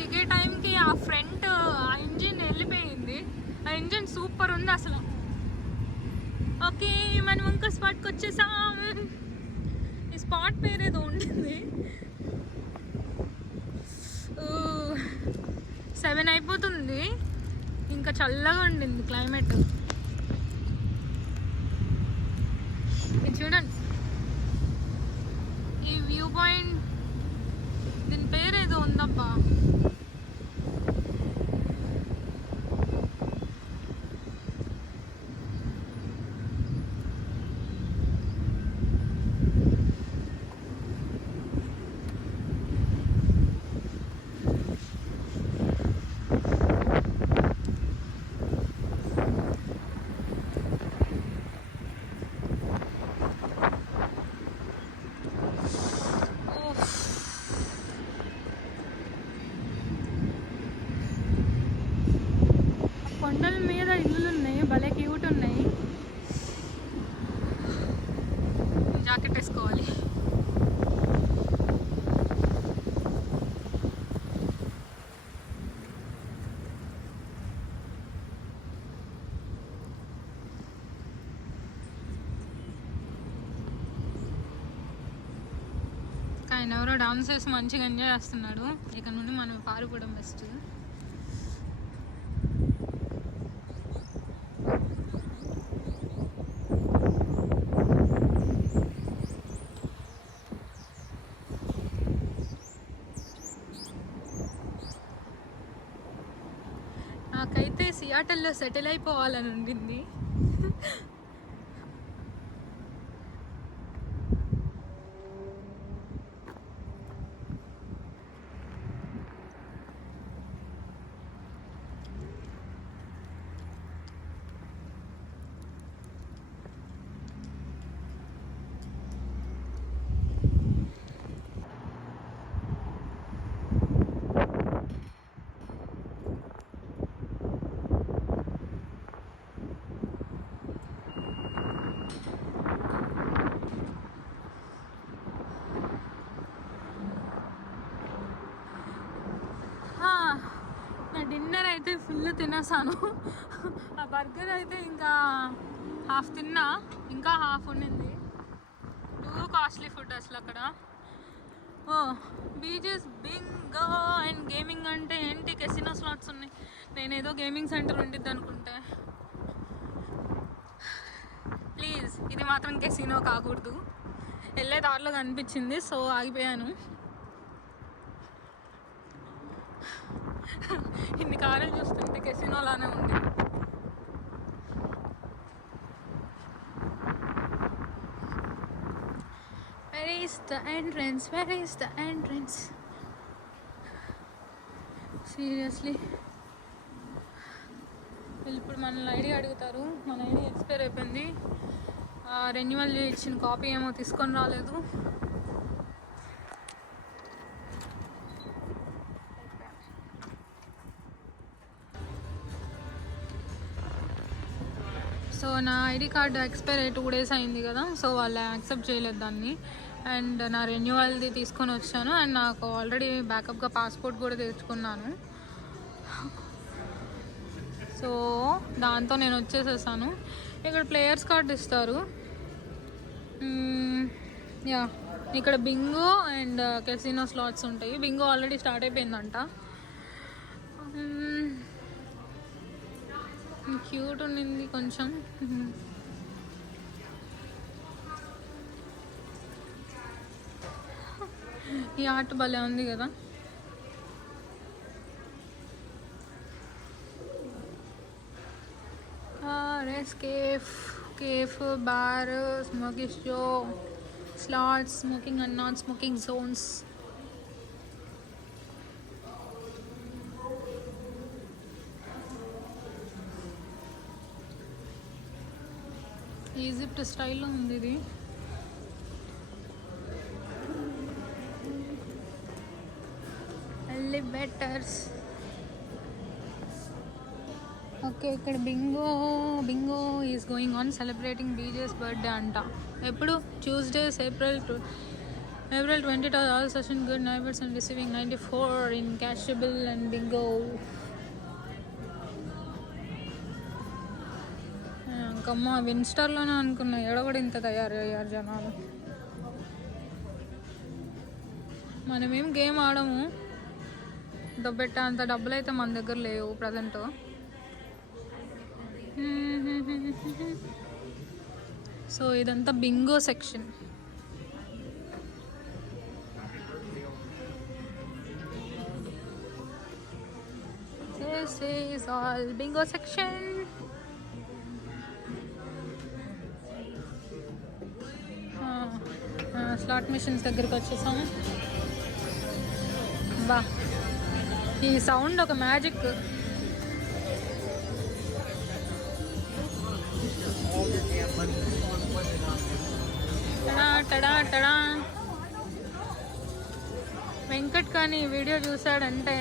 దిగే టైంకి ఆ ఫ్రంట్ ఆ ఇంజిన్ వెళ్ళిపోయింది. ఆ ఇంజిన్ సూపర్ ఉంది అసలు. ఓకే, మనం ఇంకో స్పాట్కి వచ్చేసాం. ఈ స్పాట్ పేరు ఏదో ఉండింది. 7 అయిపోతుంది, ఇంకా చల్లగా ఉండింది క్లైమేట్. చూడండి ఈ వ్యూ పాయింట్, దీని పేరు ఏదో ఉందబ్బా. కొండల మీద ఇల్లులు ఉన్నాయి, భలే క్యూట్ ఉన్నాయి. జాకెట్ వేసుకోవాలి. ఆయన ఎవరో డాన్స్ చేసి మంచిగా ఎంజాయ్ చేస్తున్నాడు. ఇక్కడ నుండి మనం పారిపోవడం బెస్ట్. నాకైతే సియాటల్లో సెటిల్ అయిపోవాలని ఉండింది. నా డిన్నర్ అయితే ఫుల్ తినేసాను. ఆ బర్గర్ అయితే ఇంకా హాఫ్ తిన్నా, ఇంకా హాఫ్ ఉండింది. టూ కాస్ట్లీ ఫుడ్ అసలు అక్కడ. ఓ బీచెస్, బింగో అండ్ గేమింగ్ అంటే ఏంటి, కెసినో స్లాట్స్ ఉన్నాయి. నేనేదో గేమింగ్ సెంటర్ ఉండిద్ది అనుకుంటే. ప్లీజ్ ఇది మాత్రం కెసినో కాకూడదు. వెళ్ళే దారిలో కనిపించింది, సో ఆగిపోయాను. ఇన్ని కార్లు చూస్తుంటే కెసినోలానే ఉంది. Where is the entrance? Where is the entrance? Seriously ఇప్పుడు మనల్ని ఐడి అడుగుతారు. మన ఐడి ఎక్స్పైర్ అయిపోయింది. రెన్యువల్ ఇచ్చిన కాపీ ఏమో తీసుకొని రాలేదు. సో నా ఐడి కార్డు ఎక్స్పైర్ అయ్యి 2 days అయింది కదా, సో వాళ్ళు యాక్సెప్ట్ చేయలేదు దాన్ని. అండ్ నా రెన్యువల్ది తీసుకొని వచ్చాను. అండ్ నాకు ఆల్రెడీ బ్యాకప్గా పాస్పోర్ట్ కూడా తెచ్చుకున్నాను. సో దాంతో నేను వచ్చేసేసాను. ఇక్కడ ప్లేయర్స్ కార్డు ఇస్తారు. యా, ఇక్కడ బింగో అండ్ కెసినో స్లాట్స్ ఉంటాయి. బింగో ఆల్రెడీ స్టార్ట్ అయిపోయిందంట. క్యూట్ ఉండింది కొంచెం. ఈ ఆర్ట్ భలే ఉంది కదా. Cafe bar, smoking show, slots, smoking and non smoking zones. Egypt స్టైల్లో ఉంది ఇది. ఎలివేటర్స్. ఓకే, ఇక్కడ bingo is going on celebrating BJ's birthday అంట. ఎప్పుడు? Tuesdays April April 20th, all session good neighbors and receiving 94 in cashable and bingo. ఇంకమ్మా విన్స్టార్లోనే అనుకున్నా ఎడ కూడా ఇంత తయారయ్యారు జనాలు. మనమేం గేమ్ ఆడము, దొబ్బెట్ట అంత డబ్బులు అయితే మన దగ్గర లేవు ప్రజెంట్. సో ఇదంతా Bingo section. This is all bingo section. Slot machines దగ్గరికి వచ్చేసాము. బా, ఈ సౌండ్ ఒక magic. Ta-da tada ta-da. Venkat కానీ వీడియో చూసాడంటే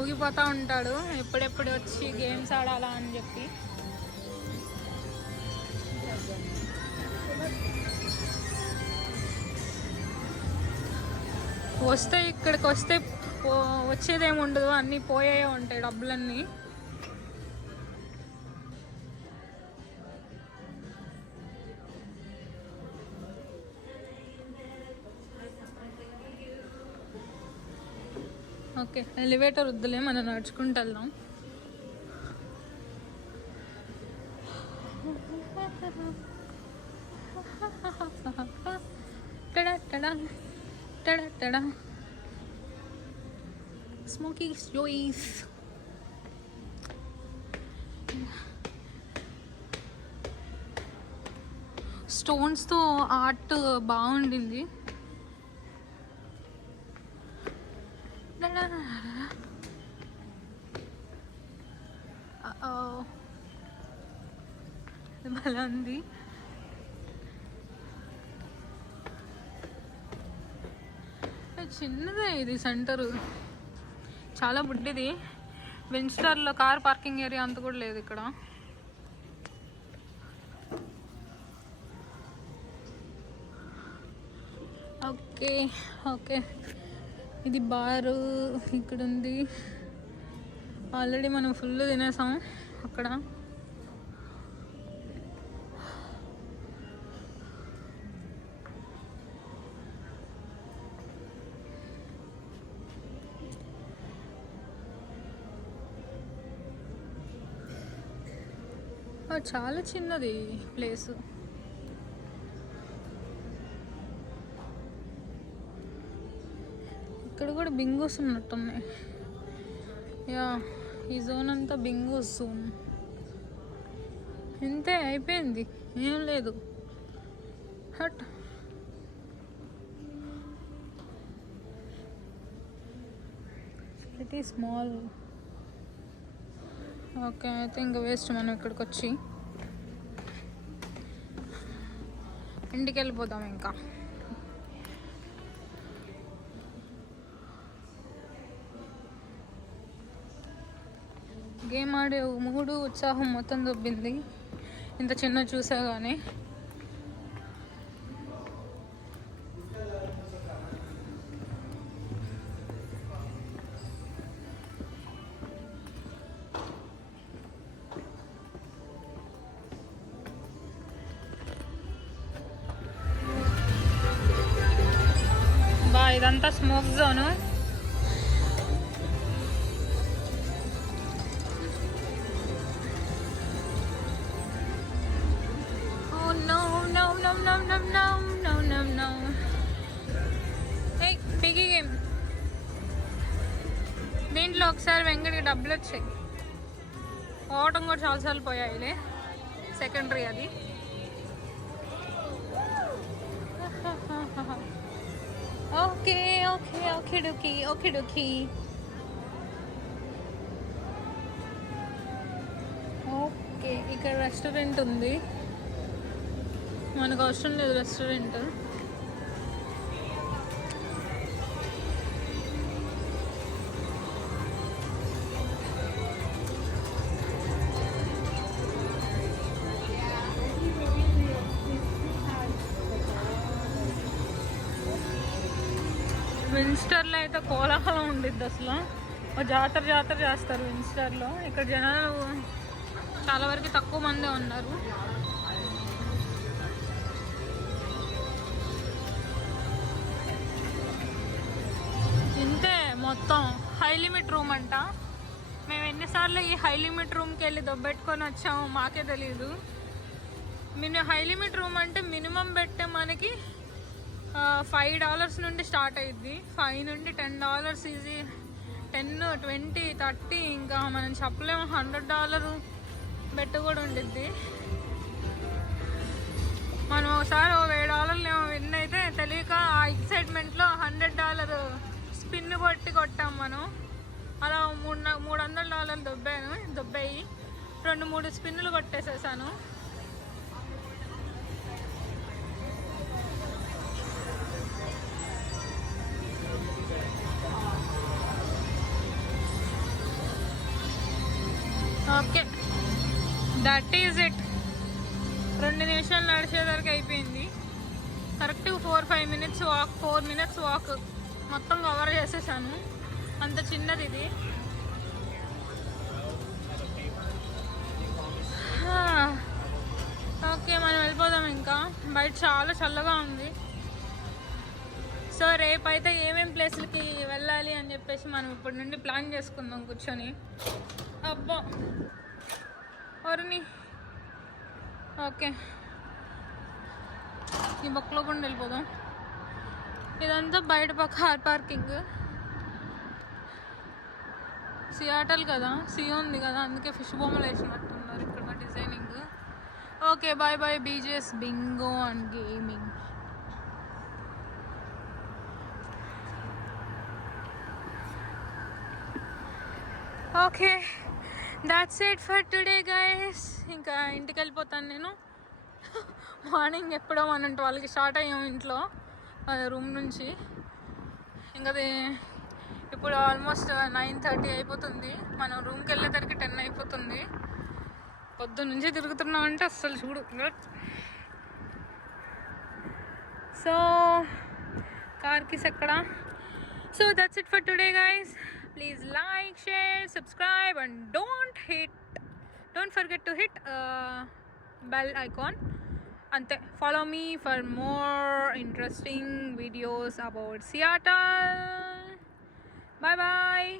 ఊగిపోతూ ఉంటాడు, ఎప్పుడెప్పుడు వచ్చి గేమ్స్ ఆడాలా అని చెప్పి. వస్తే ఇక్కడికి వస్తే వచ్చేదేమి ఉండదు, అన్నీ పోయే ఉంటాయి డబ్బులన్నీ. ఓకే, ఎలివేటర్ వద్దులే, మనం నడుచుకుంటూ వెళ్దాం. Tada tada tada tada. Smokey Joe's. స్టోన్స్తో ఆర్ట్ బాగుండింది. భలే ఉంది. చిన్నదే ఇది సెంటరు, చాలా బుడ్డిది. విన్స్టార్లో కార్ పార్కింగ్ ఏరియా అంత కూడా లేదు ఇక్కడ. ఓకే ఓకే, ఇది బారు ఇక్కడ ఉంది. ఆల్రెడీ మనం ఫుల్ తినేసాం అక్కడ. చాలా చిన్నది ప్లేసు. ఇక్కడ కూడా బింగోస్ ఉన్నట్టున్నాయి. యా, ఈ జోన్ అంతా బింగోస్ జోన్. ఇంతే, అయిపోయింది, ఏం లేదు. Hut. It is small. Okay, అయితే ఇంకా వేస్ట్ మనం ఇక్కడికి వచ్చి. ఇంటికి వెళ్ళిపోదాం ఇంకా. గేమ్ ఆడే మూడు ఉత్సాహం మొత్తం దొబ్బింది ఇంత చిన్న చూసా కానీ. ఇదంతా స్మోక్ జోను. Piggy game. దీంట్లో ఒకసారి వెంకటకి డబ్బులు వచ్చాయి, ఓటం కూడా చాలాసార్లు పోయాయిలే, సెకండరీ అది. Okay okay okay dokey okay dokey. Okay, ఇక్కడ రెస్టారెంట్ ఉంది, మనకు అవసరం లేదు రెస్టారెంట్. విన్స్టర్లో అయితే కోలాహలం ఉండిద్ది అసలు. ఒక జాతర చేస్తారు విన్స్టర్లో. ఇక్కడ జనాలు చాలా వరకు తక్కువ మందే ఉన్నారు. ఇంతే మొత్తం హై లిమిట్ రూమ్ అంట. మేము ఎన్నిసార్లు ఈ హై లిమిట్ రూమ్కి వెళ్ళి దొబ్బెట్టుకొని వచ్చామో మాకే తెలీదు. హై లిమిట్ రూమ్ అంటే మినిమం పెట్టే మనకి $5 నుండి స్టార్ట్ అయ్యిద్ది. 5 నుండి $10 ఈజీ, 10, 20, 30, ఇంకా మనం చెప్పలేము. $100 బెట్ కూడా ఉండిద్ది. మనం ఒకసారి $1000 ఏమో విన్ అయితే తెలియక ఆ ఎక్సైట్మెంట్లో $100 స్పిన్ కొట్టాం మనం. అలా $300 దొబ్బాయి 2-3 స్పిన్నులు కొట్టేసేసాను. Okay, that is it. 2 నిమిషాలు నడిచేసరికి అయిపోయింది. Correct 4-5 minutes walk, 4 minutes walk మొత్తం కవర్ చేసేసాను. అంత చిన్నది ఇది. ఓకే, మనం వెళ్ళిపోదాం. ఇంకా బయట చాలా చల్లగా ఉంది. సో రేపైతే ఏమేం ప్లేస్లకి వెళ్ళాలి అని చెప్పేసి మనం ఇప్పటి నుండి ప్లాన్ చేసుకుందాం కూర్చొని. అబ్బా వరుని. ఓకే, ఈ బొక్కలో కూడా వెళ్ళిపోదాం. ఇదంతా బయట పక్క కార్ పార్కింగ్. సియాటల్ కదా, సీ ఉంది కదా, అందుకే ఫిష్ బొమ్మలు వేసినట్టున్నారు ఇక్కడ designing. Okay, bye bye BJ's bingo and gaming. Okay, that's it for today guys. ఇంకా ఇంటికి వెళ్ళిపోతాను నేను. మార్నింగ్ ఎప్పుడో 1-12కి స్టార్ట్ అయ్యాము ఇంట్లో రూమ్ నుంచి. ఇంకా ఇప్పుడు ఆల్మోస్ట్ 9:30 అయిపోతుంది. మనం రూమ్కి వెళ్ళేసరికి 10 అయిపోతుంది. పొద్దున్న నుంచి తిరుగుతున్నాం అంటే అస్సలు చూడు. సో కార్కి ఎక్కడ. So that's it for today guys. Please like, share, subscribe and don't forget to hit bell icon. Ante follow me for more interesting videos about Seattle. Bye bye.